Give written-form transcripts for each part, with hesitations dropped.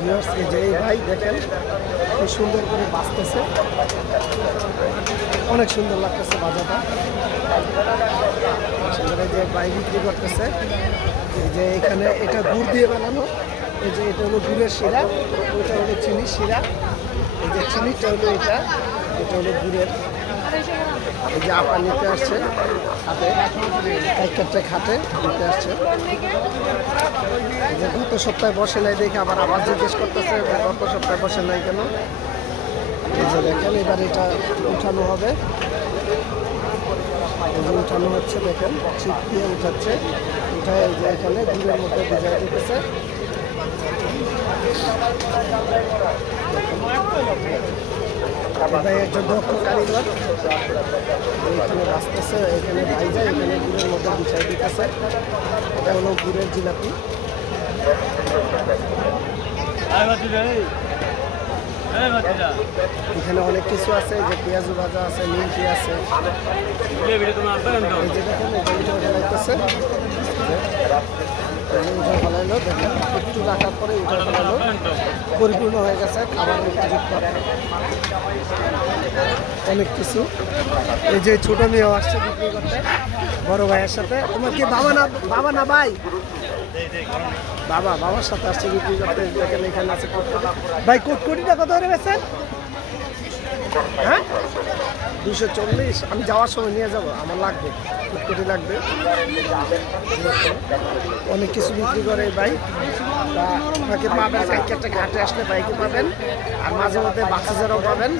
Viewers এই যে এই ভাই দেখেন কি সুন্দর করে বাঁচতেছে, অনেক সুন্দর লাগতেছে বাজারটা। সুন্দর এই যে ভাই বিক্রি করতেছে, এই যে এখানে এটা গুড় দিয়ে বানানো, এই যে এটা হলো গুড়ের শিরা, ওইটা হলো চিনির শিরা, এই যে চিনিটা হলো এটা, এটা হলো গুড়ের। এই যে আপা নিতে আসছে হাতে, এক একটা খাটে নিতে আসছে। এই যে গত সপ্তাহে বসে নাই দেখে আবার আবার জিজ্ঞেস করতেছে গত সপ্তাহে বসে নাই কেন। এই যে দেখেন এবার এটা উঠানো হবে, এই যে উঠানো হচ্ছে, দেখেন ছিপ দিয়ে উঠাচ্ছে, উঠায় এই যে এখানে গুড়ের মধ্যে ভিজাই দিতেছে। ভাই একজন দক্ষ কারিগর, এখানে বাঁচতেছে, এখানে ভাইজা এখানে গুড়ের মধ্যে বিছাই দিতেছে। এটা হলো গুড়ের জিলাপি। এখানে অনেক কিছু আছে, যে পেঁয়াজু ভাজা আছে, নিমকি আছে, এই যে দেখেন এটা ফেলাইতেছে, উঠে ফেলাইলো, দেখেন একটু রাখার পরে উঠে ফেলাইলো, পরিপূর্ণ হয়ে গেছে খাবার উপযুক্ত। অনেক কিছু, এই যে ছোট মেয়েও আসছে বিক্রি করতে বড় ভাইয়ের সাথে। তোমার কি বাবা না, বাবা না ভাই? বাবার সাথে আসছে বিক্রি করতে। দেখেন এখানে আছে কোটকটি। ভাই কোটকটিটা কত করে বেচেন? হ্যাঁ 240। আমি যাওয়ার সময় নিয়ে যাব, আমার লাগবে, কোটকটি লাগবে। অনেক কিছু বিক্রি করে ভাই, আপনাকে পাবেন একটা ঘাটে আসলে বাইকে পাবেন, আর মাঝে মধ্যে বাচ্চাদেরও পাবেন।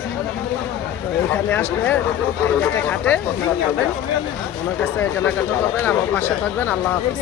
তো এইখানে আসলে একটা ঘাটে পাবেন, ওনার কাছে কেনাকাটা পাবেন। আমার পাশে থাকবেন। আল্লাহ হাফেজ।